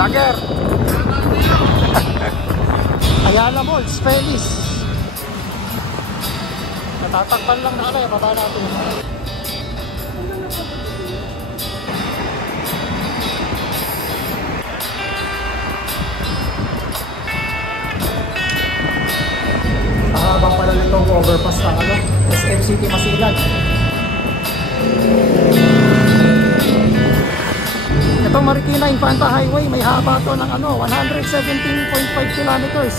Vlogger. Ayala Malls, Feliz. Natatakpan lang na kami, baba natin. Habang pala nitong overpass ng SM City Masilan. Itong Marikina Infanta Highway may haba to ng 117.5 kilometers.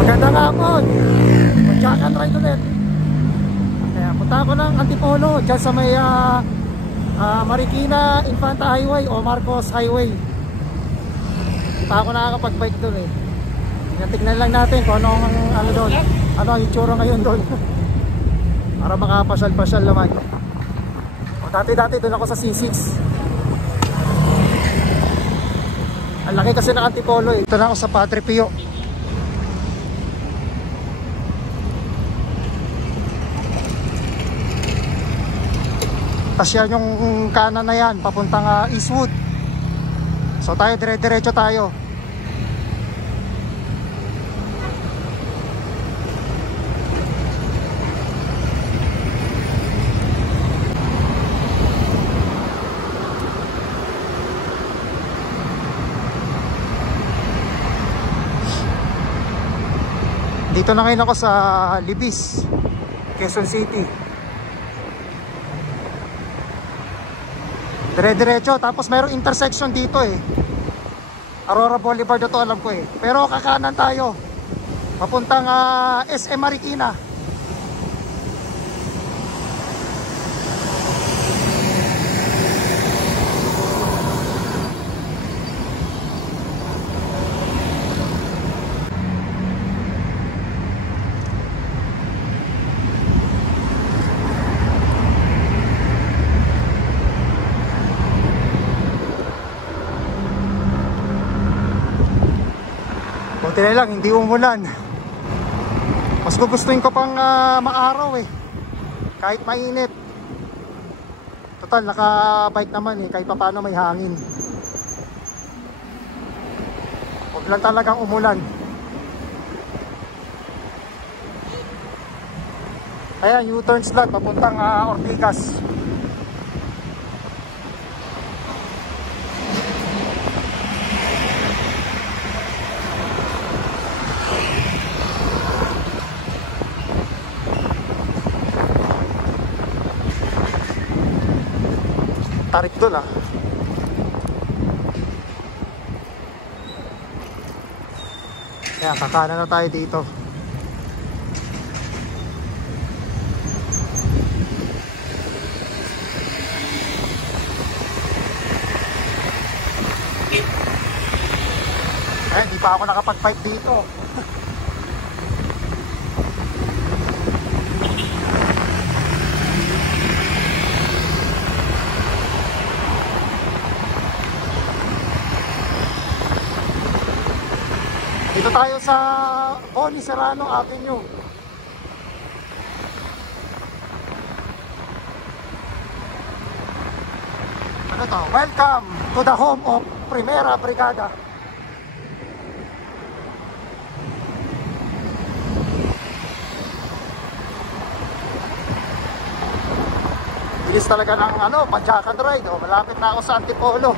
Magandang hapon. Mag-check and ride ulit. Kaya punta ako ng Antipolo dyan sa may Marikina Infanta Highway o Marcos Highway. Punta ako nakakapag-bike doon eh. Tingnan lang natin kung ano doon. Ano ang itsura ngayon doon. Para makapasyal-pasyal naman. O, dati doon ako sa C6. Ang laki kasi ng Antipolo eh. Ito na ako sa Padre Pio. Tapos yan yung kanan na yan, papuntang Eastwood. So tayo dire-diretso tayo. Dito na ngayon ako sa Libis, Quezon City. Dire-diretso, tapos mayroong intersection dito eh. Aurora Boulevard ito alam ko eh. Pero kakanan tayo. Papuntang SM Marikina. Buti na lang, hindi umulan. Mas gugustuhin ko pang maaraw eh. Kahit mainit. Total, naka-bike naman eh. Kahit pa paano may hangin. Huwag lang talagang umulan. Ayan, U-turn slot papuntang Ortigas. Tarik doon ah. Kaya kakanan na tayo dito. Hindi pa ako nakapag-pipe dito. Dito tayo sa Bonnie Serrano Avenue. Ano to? Welcome to the home of Primera Brigada. Bilis talaga ng pa-jack and ride. Malapit na ako sa Antipolo.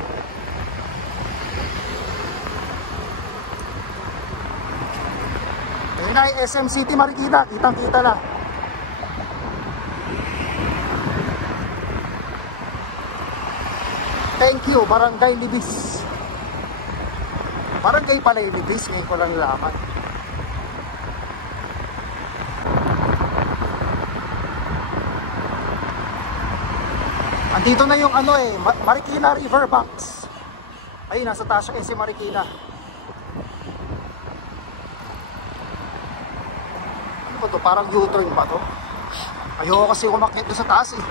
Ayun na, SM City Marikina, kitang-kita na. Thank you, Barangay Libis. Barangay pala yung Libis, ngayon ko lang laman. Andito na yung Marikina Riverbanks. Ayun, nasa taas yung SM Marikina. To, parang U-turn ba to? Ayoko kasi umakyat doon sa taas eh.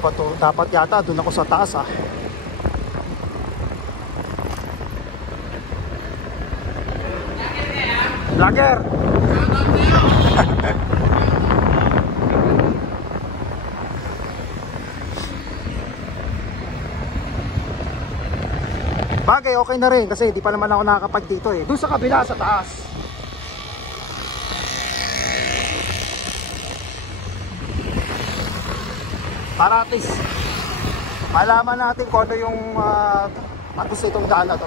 ba to? Dapat yata doon ako sa taas ah. Vlogger! Bagay, okay na rin kasi di pa naman ako nakakapag dito eh. Doon sa kabila, sa taas. Para at least malaman natin kung ano yung tapos itong daan na to.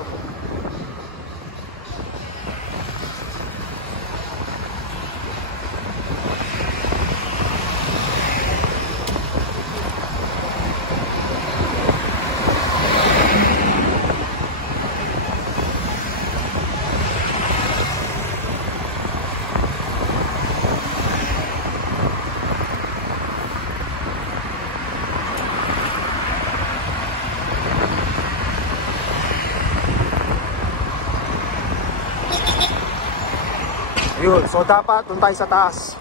Yun, so dapat doon tayo sa taas.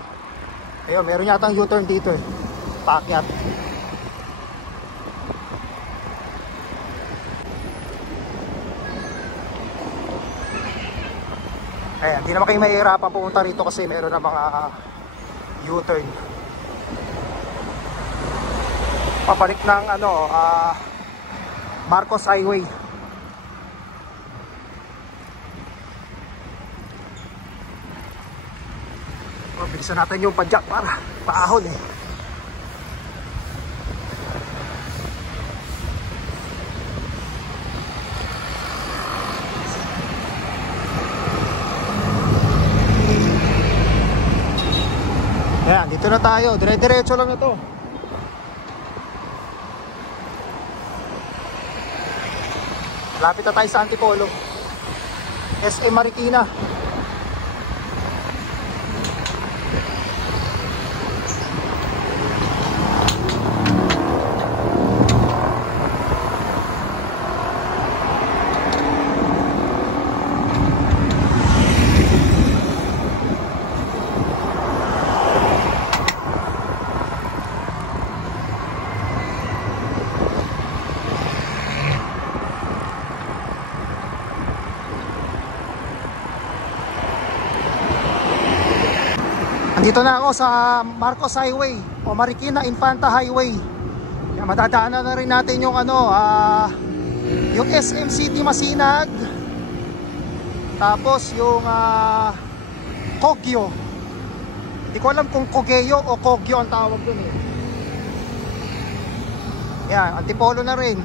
Ayun, meron yata ang U-turn dito eh. Paakyat. Ayan, hindi naman kayo mahihirapan pumunta rito kasi meron na mga U-turn. Pabalik ng Marcos Highway. Bilisan natin yung padyak para paahon eh. Ayan, dito na tayo. Dire-diretso lang na to. Lapit na tayo sa Antipolo. SM Marikina. Dito na ako sa Marcos Highway o Marikina Infanta Highway. Kaya madadaanan na rin natin yung yung SM City Masinag. Tapos yung Kogyo. Hindi ko alam kung Kogyo o Kogyo ang tawag dun eh. Yan, Antipolo na rin.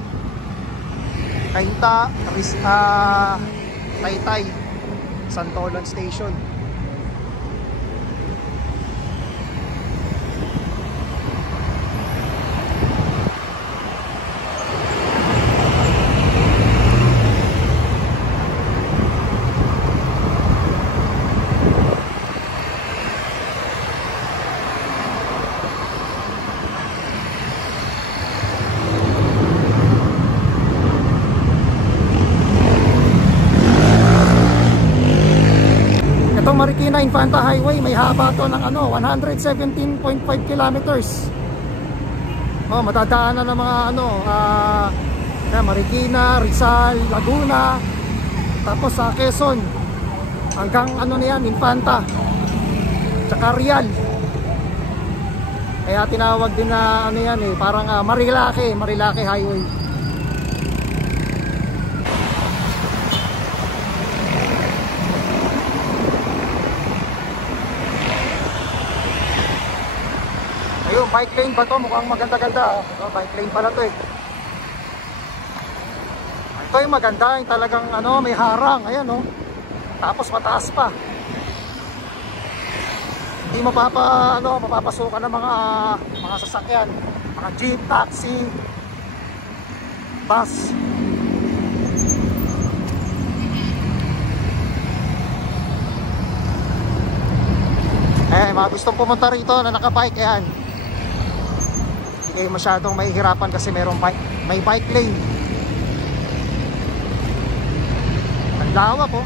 Kainta, Taytay, Santolan Station. Marikina Infanta Highway, may haba to ng 117.5 kilometers. Oh, madadaanan ng mga Marikina, Rizal, Laguna, tapos sa Quezon hanggang niyan, Infanta, tsaka Real. Kaya tinawag din na yan eh, parang Marilake Highway. Ayun, bike lane ba to? Mukhang maganda-ganda. Bike lane pala to eh. Ito yung maganda, yung talagang may harang. Ayan Tapos mataas pa. Hindi mapapasukan ng mga sasakyan, mga jeep, taxi, bus. Mga gustong pumunta rito na nakabike, ayan, hindi kayo masyadong mahihirapan kasi may bike lane. Ang lawak po.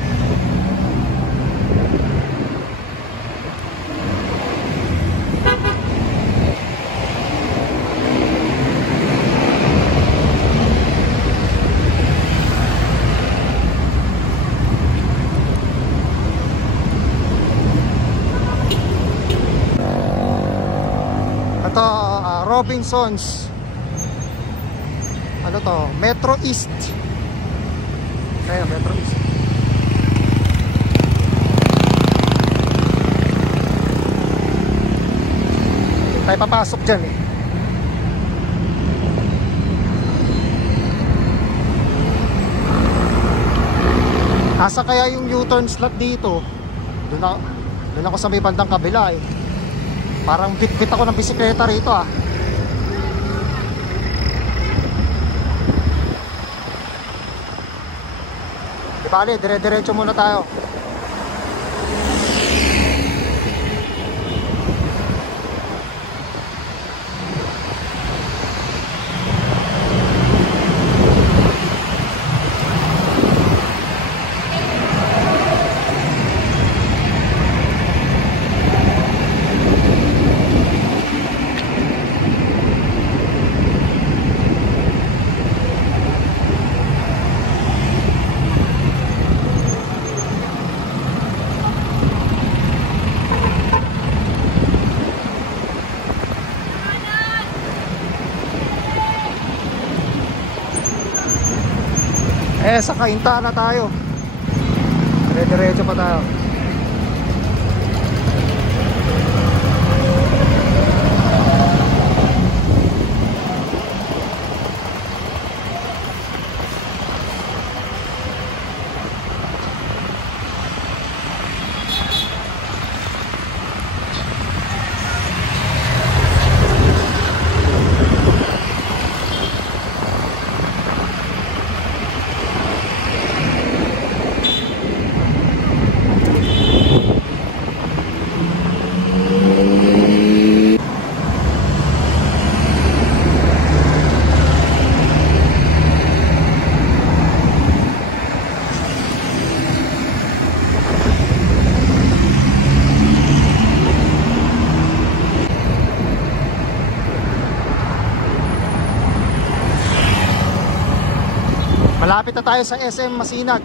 Ito, Robinsons. Ano to? Metro East. Ayun, Metro East. Tayo papasok dyan eh. Asa kaya yung U-turn slot dito? Doon ako sa may bandang kabila eh. Parang bit-bit ako ng bisikleta rito ah. Di bale, dire-diretso muna tayo. Sa Kainta na tayo. Dire-diretso pa tayo. Malapit na tayo sa SM Masinag.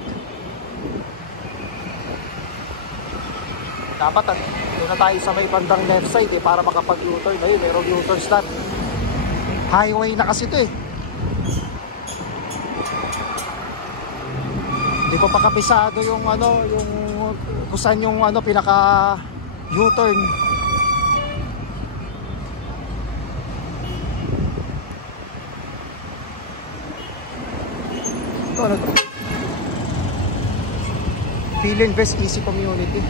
Dapat doon na tayo sa may bandang left side eh, para makapag U-turn. Ayun, mayroong U-turn slot. Highway na kasi ito eh. Hindi ko pa kapisado yung ano, yung kung saan yung ano pinaka U-turn. Ito ano to? Philinvest Easy Community.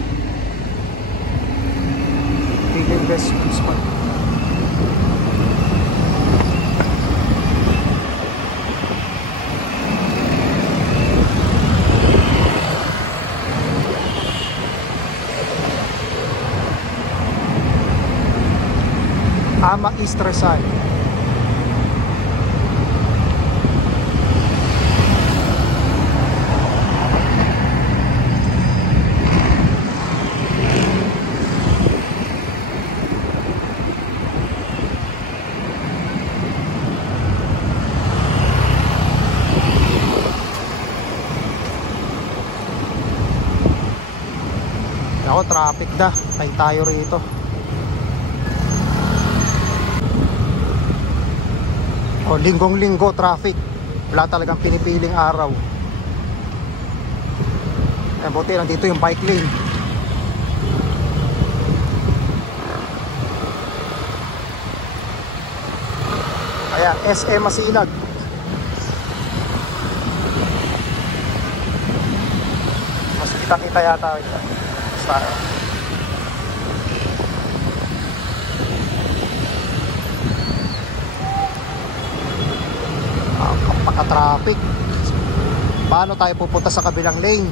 Philinvest Food Spot. Ama East Rizal. Ako, traffic na. Tayo rito. O, linggong-linggo traffic. Wala talagang pinipiling araw. Eh, buti nandito yung bike lane. Ayan, SM Masinag. Mas kita-kita yata ito. Basta paka-traffic. Paano tayo pupunta sa kabilang lane?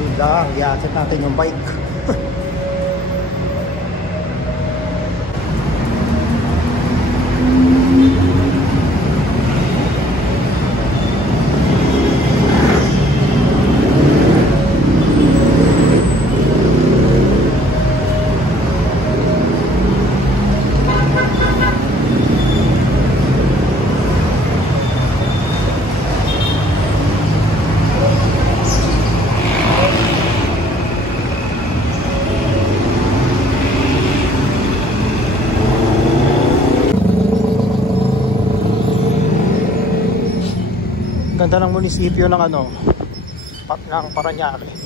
Yun lang, i-asset natin yung bike. Ganda ng munisipyo ng ano, ng Parañaque.